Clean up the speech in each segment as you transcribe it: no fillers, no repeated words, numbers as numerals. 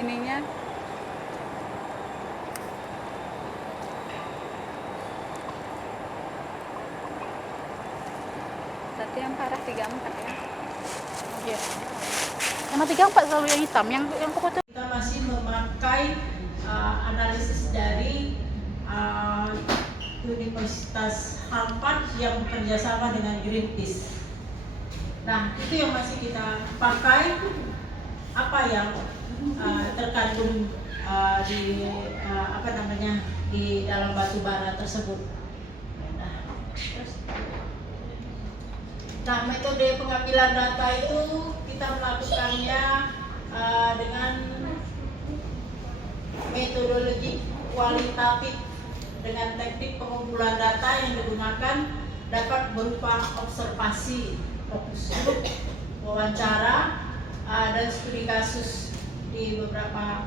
ininya. Berarti yang parah 34 ya. Iya. Yang 34 selalu yang hitam, yang pokoknya Kita masih memakai analisis dari Universitas Harvard yang bekerjasama dengan Greenpeace. Nah, itu yang masih kita pakai, apa yang terkandung di dalam batu bara tersebut. Nah, metode pengambilan data itu kita melakukannya dengan metodologi kualitatif. Dengan teknik pengumpulan data yang digunakan dapat berupa observasi, fokus grup, wawancara, dan studi kasus di beberapa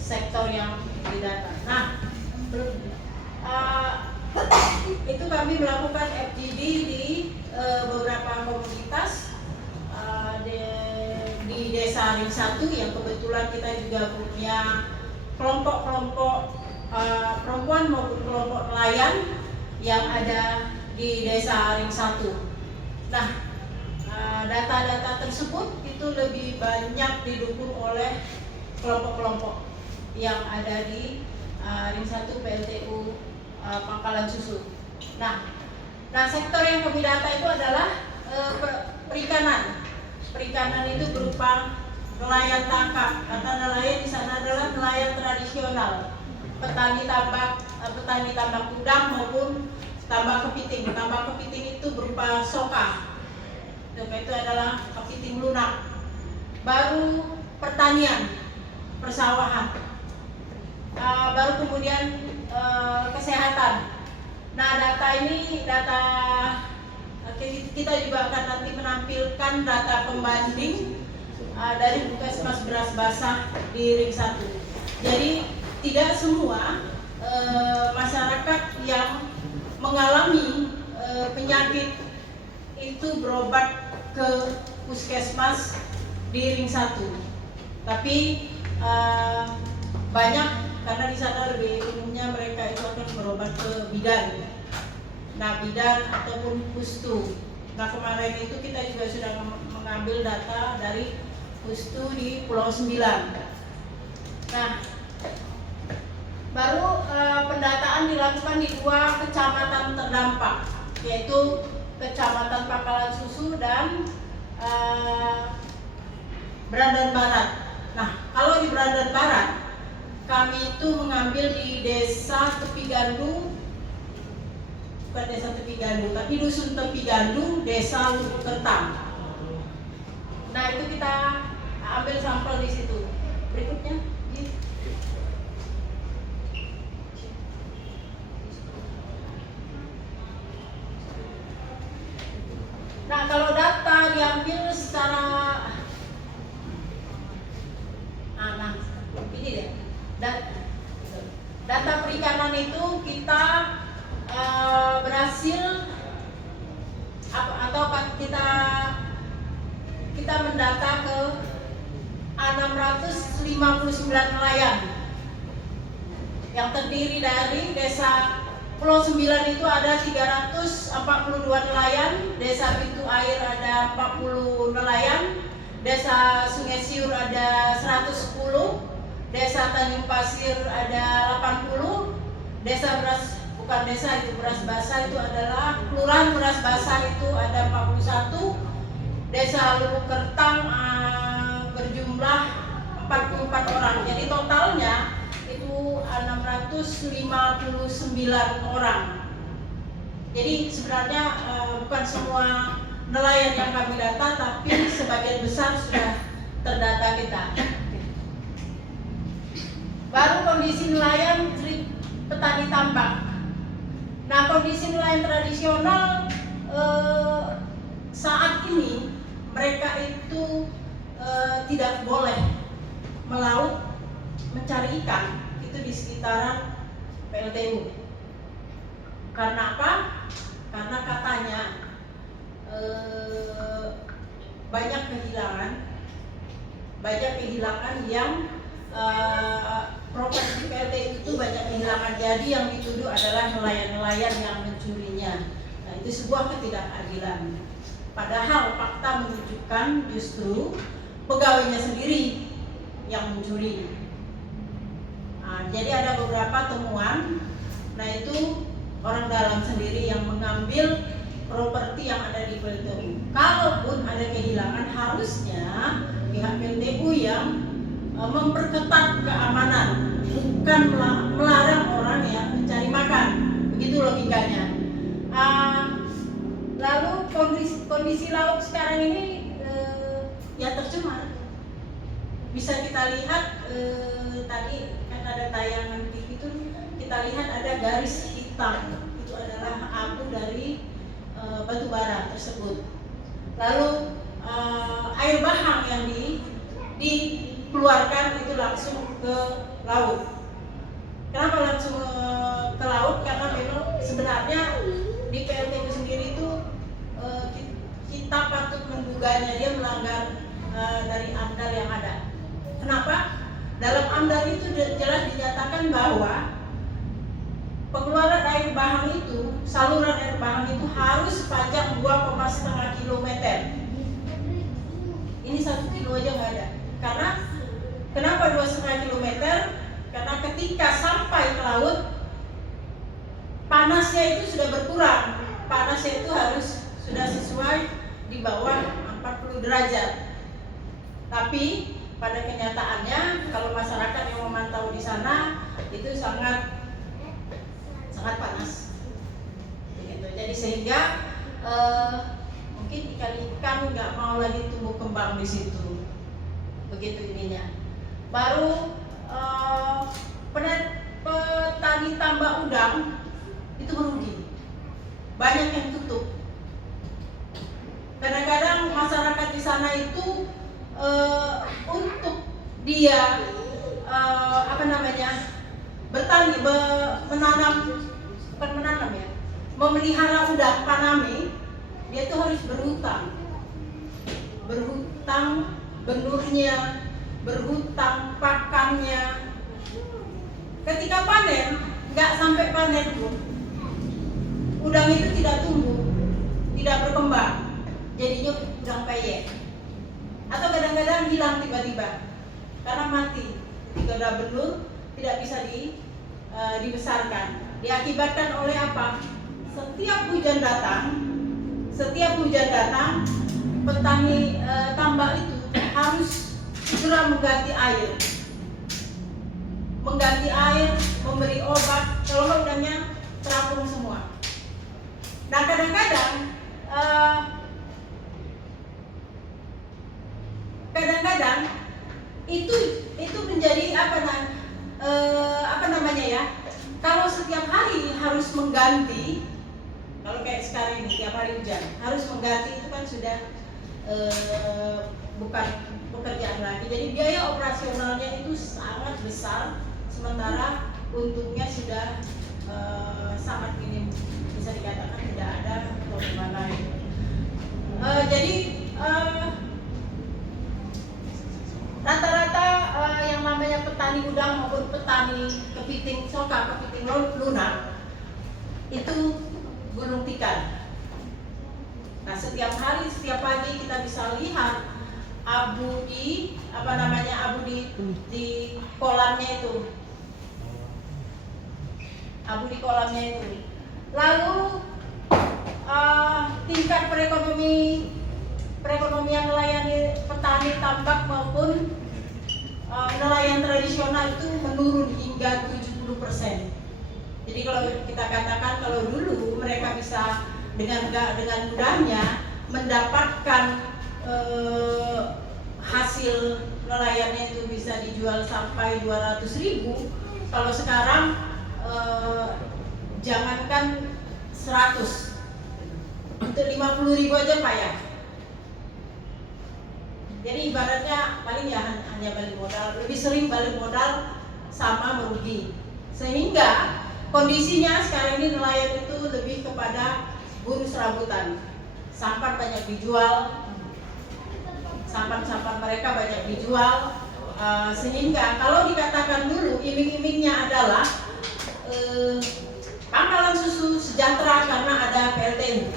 sektor yang didata. Nah, itu kami melakukan FGD di beberapa komunitas di Desa Ring 1 yang kebetulan kita juga punya kelompok-kelompok perempuan maupun kelompok nelayan yang ada di Desa Ring 1. Nah, data-data tersebut itu lebih banyak didukung oleh kelompok-kelompok yang ada di Ring 1 PLTU Pangkalan Susu. Nah, sektor yang kami data itu adalah perikanan. Perikanan itu berupa nelayan tangkap. Kata nelayan di sana adalah nelayan tradisional. Petani tambak udang maupun tambak kepiting. Tambak kepiting itu berupa soka. Soka itu adalah kepiting lunak. Baru pertanian, persawahan. Baru kemudian kesehatan. Nah, data kita juga akan nanti menampilkan data pembanding dari Puskesmas Beras Basah di Ring 1. Jadi tidak semua masyarakat yang mengalami penyakit itu berobat ke puskesmas di Ring 1. Tapi banyak, karena di sana lebih umumnya mereka itu akan berobat ke bidan. Nah, bidan ataupun pustu. Nah, kemarin itu kita juga sudah mengambil data dari pustu di Pulau 9. Nah, baru pendataan dilakukan di 2 kecamatan terdampak, yaitu Kecamatan Pangkalan Susu dan Brandan Barat. Nah, kalau di Brandan Barat, kami itu mengambil di Desa Tepi Gandung, bukan Desa Tepi Gandung, tapi Dusun Tepi Gandung, Desa Lubuk Kertang. Nah, itu kita ambil sampel di situ. Berikutnya. Nah, kalau data diambil secara ini deh. Data perikanan itu kita berhasil atau kita mendata ke 659 nelayan yang terdiri dari Desa Pulau 9 itu ada 342 nelayan, Desa Pintu Air ada 40 nelayan, Desa Sungai Siur ada 110, Desa Tanjung Pasir ada 80, Beras Basah itu adalah Kelurahan Beras Basah itu ada 41, Desa Lubuk Kertang berjumlah 44 orang. Jadi totalnya itu 659 orang. Jadi sebenarnya bukan semua nelayan yang kami data, tapi sebagian besar sudah terdata kita. Baru kondisi nelayan petani tambak. Nah, kondisi nelayan tradisional saat ini mereka itu tidak boleh melaut mencari ikan itu di sekitaran PLTU. Karena apa? Karena katanya banyak kehilangan yang properti PLTU itu banyak kehilangan. Jadi yang dituduh adalah nelayan-nelayan yang mencurinya. Nah, itu sebuah ketidakadilan. Padahal fakta menunjukkan justru pegawainya sendiri yang mencuri. Nah, jadi ada beberapa temuan. Nah, itu orang dalam sendiri yang mengambil properti yang ada di PLTU. Kalaupun ada kehilangan, harusnya pihak PLTU yang memperketat keamanan, bukan melarang orang yang mencari makan. Begitu logikanya. Lalu kondisi laut sekarang ini ya tercemar. Bisa kita lihat tadi kan ada tayangan TV itu, kita lihat ada garis hitam. Itu adalah abu dari batu bara tersebut. Lalu air bahang yang dikeluarkan itu langsung ke laut. Kenapa langsung ke laut? Karena memang sebenarnya di PLTU sendiri itu kita patut menduganya dia melanggar dari AMDAL yang ada. Kenapa? Dalam AMDAL itu jelas dinyatakan bahwa pengeluaran air bahang itu, saluran air bahang itu harus sepanjang 2,5 km. Ini 1 kilo aja nggak ada. Karena kenapa 2,5 km? Karena ketika sampai ke laut, panasnya itu sudah berkurang. Panasnya itu harus sudah sesuai di bawah 40 derajat. Tapi pada kenyataannya, kalau masyarakat yang memantau di sana itu sangat panas. Begitu. Jadi sehingga mungkin ikan-ikan nggak mau lagi tumbuh kembang di situ. Begitu ininya. Baru petani tambak udang itu merugi. Banyak yang tutup. Kadang-kadang masyarakat di sana itu untuk dia bertani, memelihara udang paname, dia itu harus berhutang benurnya, berhutang pakannya. Ketika panen, nggak sampai panen pun udang itu tidak tumbuh, tidak berkembang, jadinya udang peyek. Atau kadang-kadang hilang tiba-tiba karena mati. Ketika udah benur tidak bisa dibesarkan. Diakibatkan oleh apa? Setiap hujan datang, petani tambak itu harus segera mengganti air, memberi obat. Kalau nggak udangnya terapung semua. Nah, kadang-kadang itu menjadi kalau setiap hari harus mengganti, kalau kayak sekarang ini tiap hari hujan harus mengganti, itu kan sudah bukan pekerjaan lagi. Jadi biaya operasionalnya itu sangat besar, sementara untungnya sudah sangat minim, bisa dikatakan tidak ada bagaimana. Jadi rata-rata yang namanya petani udang maupun petani kepiting soka, kepiting lunak itu gulung tikar. Nah, setiap hari, setiap pagi kita bisa lihat abu di kolamnya itu. Abu di kolamnya itu. Lalu tingkat perekonomian nelayan petani tambak maupun nelayan tradisional itu menurun hingga 70%. Jadi kalau kita katakan kalau dulu mereka bisa dengan mudahnya mendapatkan hasil nelayannya itu bisa dijual sampai 200.000, kalau sekarang jangankan 100, untuk 50.000 aja payah. Jadi ibaratnya paling ya hanya balik modal, lebih sering balik modal sama merugi. Sehingga kondisinya sekarang ini nelayan itu lebih kepada buruh serabutan. Sampan banyak dijual, sampan mereka banyak dijual, Sehingga kalau dikatakan dulu iming-imingnya adalah Pangkalan Susu sejahtera karena ada PLTU,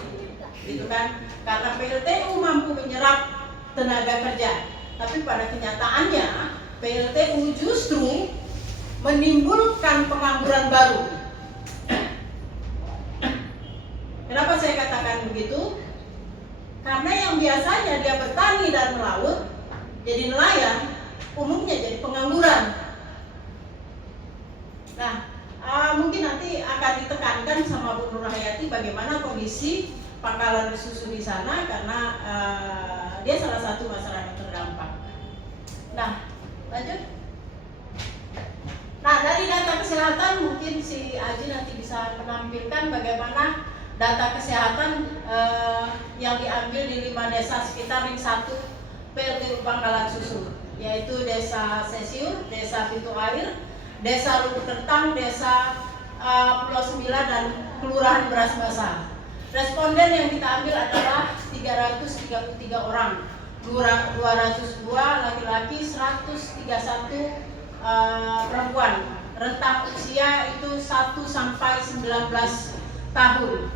gitu kan? Karena PLTU mampu menyerap tenaga kerja, tapi pada kenyataannya PLTU justru menimbulkan pengangguran baru. Kenapa saya katakan begitu? Karena yang biasanya dia bertani dan melaut, jadi nelayan, umumnya jadi pengangguran. Nah, mungkin nanti akan ditekankan sama Bu Nur Hayati bagaimana kondisi pangkalan susu di sana, karena dia salah satu masyarakat terdampak. Nah, lanjut. Nah, dari data kesehatan mungkin si Aji nanti bisa menampilkan bagaimana data kesehatan yang diambil di 5 desa sekitar ring 1 PLTU Pangkalan Susu, yaitu Desa Sesiur, Desa Pintu Air, Desa Lubuk Kertang, Desa Pulau Sembilan, dan Kelurahan Beras Basah. Responden yang kita ambil adalah 333 orang, 202 laki-laki, 131 perempuan. Rentang usia itu 1 sampai 19 tahun.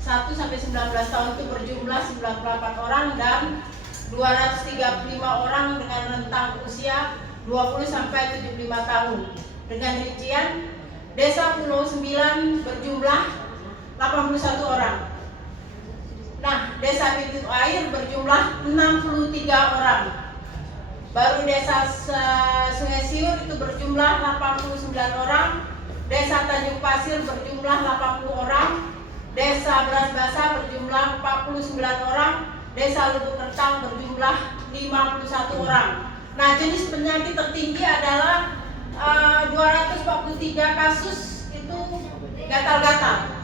1 sampai 19 tahun itu berjumlah 98 orang, dan 235 orang dengan rentang usia 20 sampai 75 tahun. Dengan rincian Desa Pulau Sembilan berjumlah 81 orang. Nah, Desa Pintu Air berjumlah 63 orang. Baru Desa Sungai Siur itu berjumlah 89 orang. Desa Tanjung Pasir berjumlah 80 orang. Desa Beras Basah berjumlah 49 orang. Desa Lubuk Kertang berjumlah 51 orang. Nah, jenis penyakit tertinggi adalah 243 kasus itu gatal-gatal.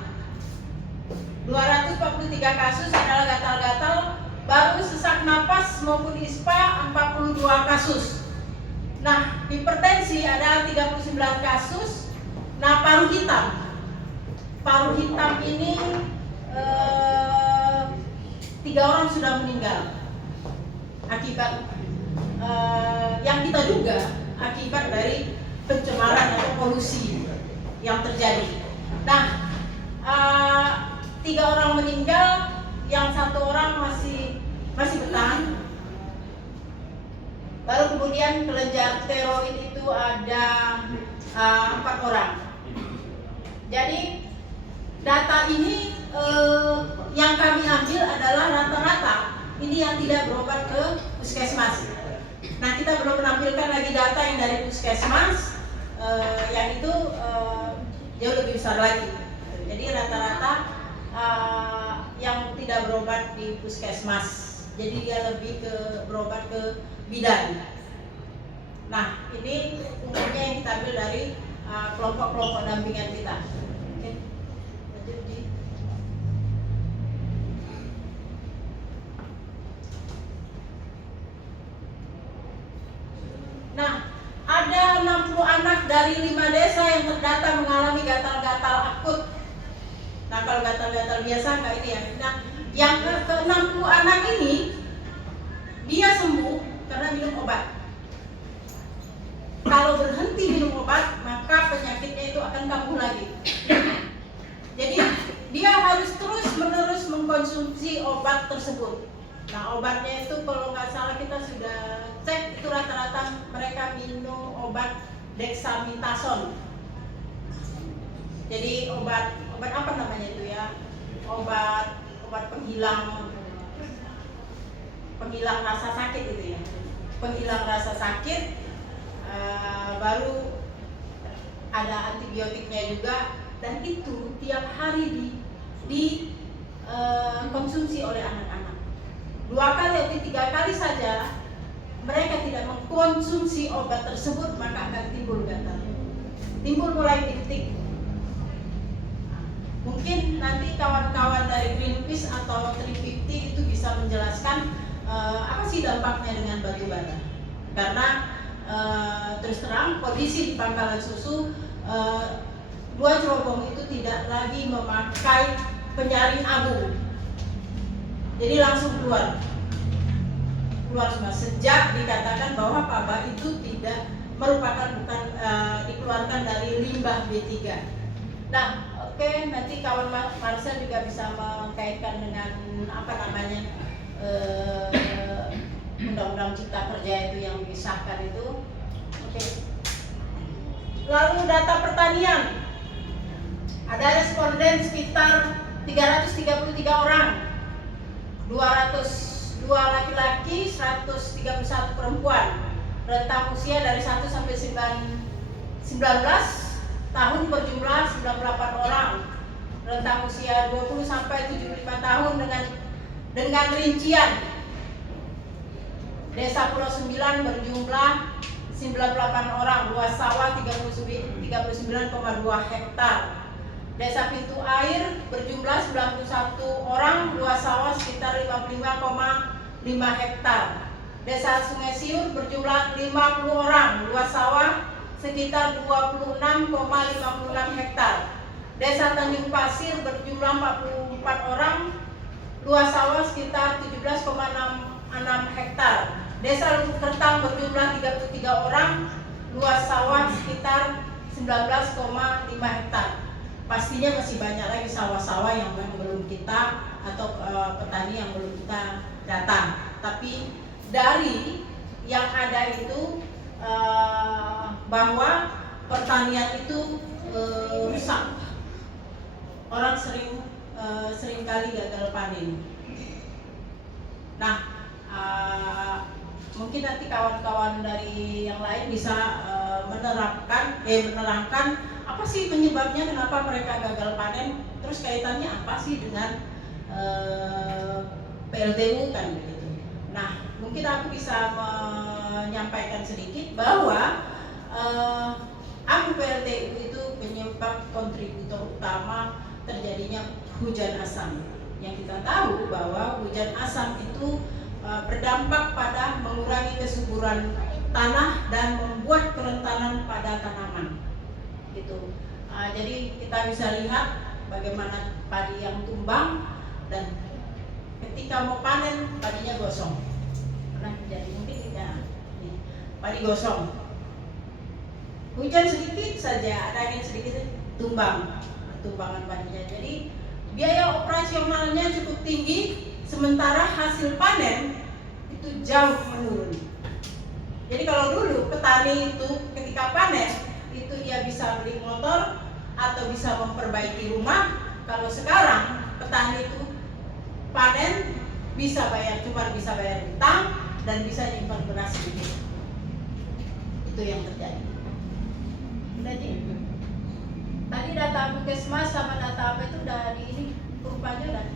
243 kasus adalah gatal-gatal. Baru sesak napas maupun ISPA 42 kasus. Nah, hipertensi ada 39 kasus. Nah, paru hitam. Paru hitam ini 3 orang sudah meninggal akibat yang kita duga akibat dari pencemaran atau polusi yang terjadi. Nah, 3 orang meninggal, yang 1 orang masih bertahan. Baru kemudian kelenjar tiroid itu ada 4 orang. Jadi data ini yang kami ambil adalah rata-rata ini yang tidak berobat ke puskesmas. Nah, kita belum menampilkan lagi data yang dari puskesmas, yang itu jauh lebih besar lagi. Jadi rata-rata yang tidak berobat di puskesmas, jadi dia lebih berobat ke bidan. Nah, ini umumnya yang kita ambil dari kelompok-kelompok dampingan kita. Oke. Lanjut, Ji. Nah, ada 60 anak dari 5 desa yang terdata mengalami gatal-gatal akut. Nah, kalau gatal-gatal biasa nggak ini ya. Nah, yang ke 60 anak ini dia sembuh karena minum obat. Kalau berhenti minum obat, maka penyakitnya itu akan kambuh lagi. Jadi dia harus terus-menerus mengkonsumsi obat tersebut. Nah, obatnya itu kalau nggak salah kita sudah cek, itu rata-rata mereka minum obat dexamethasone. Jadi obat apa namanya itu ya? Obat penghilang rasa sakit itu ya. Penghilang rasa sakit, baru ada antibiotiknya juga, dan itu tiap hari dikonsumsi oleh anak-anak. 2 kali atau 3 kali saja mereka tidak mengkonsumsi obat tersebut, maka akan timbul gatal. Timbul mulai titik. Mungkin nanti kawan-kawan dari Greenpeace atau 350 itu bisa menjelaskan apa sih dampaknya dengan batu bara. Karena terus terang kondisi di Pangkalan Susu 2 cerobong itu tidak lagi memakai penyaring abu, jadi langsung keluar keluar semua sejak dikatakan bahwa Paba itu tidak merupakan dikeluarkan dari limbah B3. Nah, oke, nanti kawan Marcel juga bisa mengkaitkan dengan apa namanya Undang-Undang Cipta Kerja itu yang disahkan itu. Oke. Lalu data pertanian, ada responden sekitar 333 orang, 202 laki-laki, 131 perempuan, rentang usia dari 1 sampai 19 tahun berjumlah 98 orang, rentang usia 20 sampai 75 tahun dengan rincian Desa Pulau 9 berjumlah 98 orang, luas sawah 39,2 hektar. Desa Pintu Air berjumlah 91 orang, luas sawah sekitar 55,5 hektar. Desa Sungai Siur berjumlah 50 orang, luas sawah sekitar 26,56 hektar. Desa Tanjung Pasir berjumlah 44 orang, luas sawah sekitar 17,6 hektar. Desa Lubuk Kertang berjumlah 33 orang, luas sawah sekitar 19,5 hektar. Pastinya masih banyak lagi sawah-sawah yang belum kita atau petani yang belum kita data. Tapi dari yang ada itu bahwa pertanian itu rusak. Orang sering kali gagal panen. Nah, mungkin nanti kawan-kawan dari yang lain bisa menerangkan apa sih penyebabnya kenapa mereka gagal panen, terus kaitannya apa sih dengan PLTU kan begitu. Nah, mungkin aku bisa menyampaikan sedikit bahwa PLTU itu penyebab kontributor utama terjadinya hujan asam. Yang kita tahu bahwa hujan asam itu berdampak pada mengurangi kesuburan tanah dan membuat kerentanan pada tanaman. Gitu. Jadi kita bisa lihat bagaimana padi yang tumbang dan ketika mau panen padinya gosong. Pernah jadi mungkin kita padi gosong. Hujan sedikit saja, ada angin sedikit tumbangan padinya. Jadi biaya operasionalnya cukup tinggi, sementara hasil panen itu jauh menurun. Jadi kalau dulu petani itu ketika panen itu dia bisa beli motor atau bisa memperbaiki rumah. Kalau sekarang petani itu panen cuma bisa bayar utang dan bisa nyimpan beras sedikit. Itu yang terjadi. Jadi tadi data Puskesmas sama data apa itu udah di ini kurvanya udah.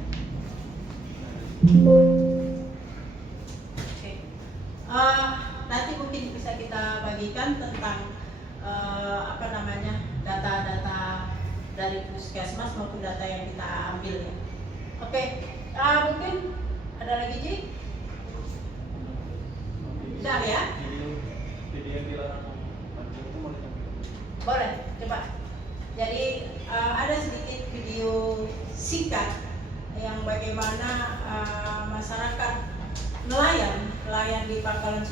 Oke. Nanti mungkin bisa kita bagikan tentang data-data dari Puskesmas maupun data yang kita ambil ya. Oke. Mungkin ada lagi Ji? Udah ya? Boleh, coba. Jadi ada sedikit video singkat yang bagaimana masyarakat nelayan di Pangkalan